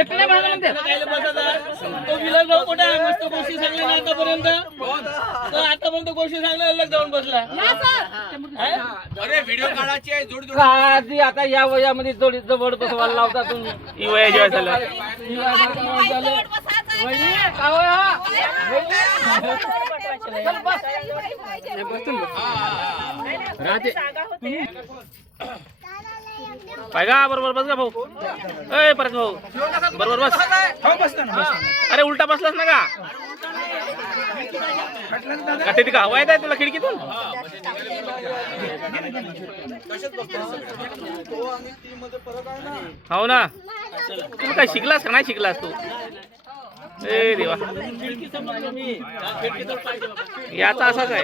एकले म्हणते तो विलास भाऊ कुठे आहे? मस्त गोष्टी सांगल्या ना आतापर्यंत. आतापर्यंत गोष्टी सांगल्या अलग जाऊन बसला. अरे व्हिडिओ काढायची आहे जोड जोड. आधी आता या वयामध्ये जोडी जवळ बसवायला लावता तुम्ही. ही वया जेव्हा झालं पाय का बरोबर बस का भाऊ. ए परत भाऊ बरोबर बस. अरे उलटा बसलास ना का काटे का हवा येत आहे तुला खिडकीतून. हो ना तू काय शिकलास का नाही शिकलास तू. ए देवा याचा असाच आहे.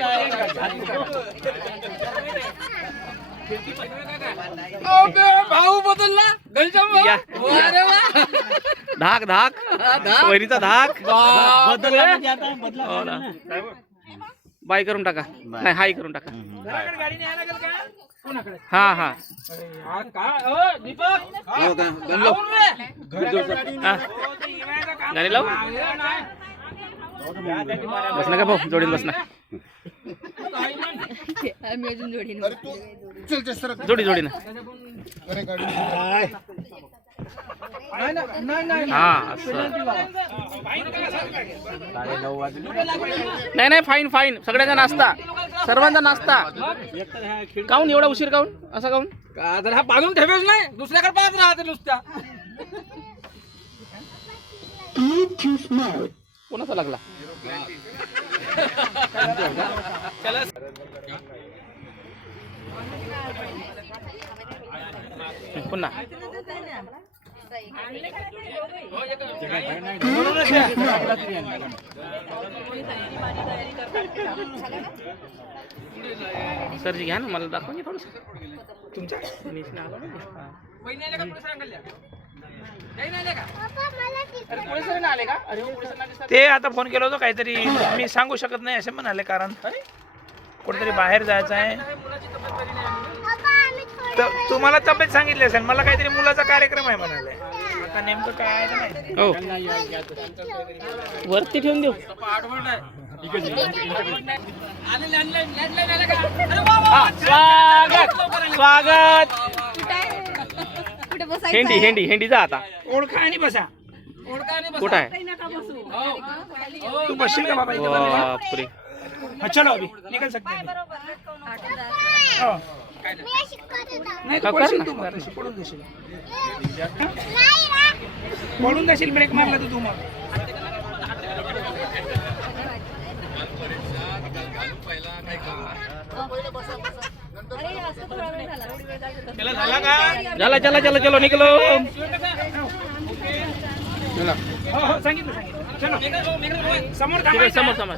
भाऊ बदलला या. धाक धाक वहिनीचा धाक. हो ना बाय करून टाका. नाही हाय करून टाका. गाडी न्यायला लागेल का कोणाकडे? हा हा दीपक गाडी लावू बस ना का भाऊ जोडीन बस ना. जोडी जोडी ना. हा असं नाही नाही फाईन फाईन सगळ्यांचा नाश्ता सर्वांचा नाश्ता. काऊन एवढा उशीर काऊन असा काऊन. जर हा बांधून ठेवेच नाही दुसऱ्याकडे पाहत राहते नुसत्या. कोणाचा लागला पुन्हा सरजी घ्या ना मला दाखवा थोडस तुमच्या. ते आता फोन केला होता काहीतरी मी सांगू शकत नाही असे म्हणाले कारण कुठेतरी बाहेर जायचं आहे. तर तुम्हाला तब्येत सांगितली असेल मला काहीतरी मुलाचा कार्यक्रम आहे म्हणाले. आता नेमकं काय आहे का नाही. हो वरती ठेवून देऊ. स्वागत स्वागत. हेंडी हेंडी हेंडी जा आता. ओळखा आणि बसा. कुठं आहे. तू बसशील का बाबा इथं? बापरे हाँ, चलो अभी निकल सकते हैं. हो. नाही तू पडशील तू मग तशी पडून देशील. पडून देशील ब्रेक मारला तू मग. झाला का? चला चला चला चलो निकलो. हो हो सांगितलं सांगितलं. चलो समोर थांबायचं. समोर समोर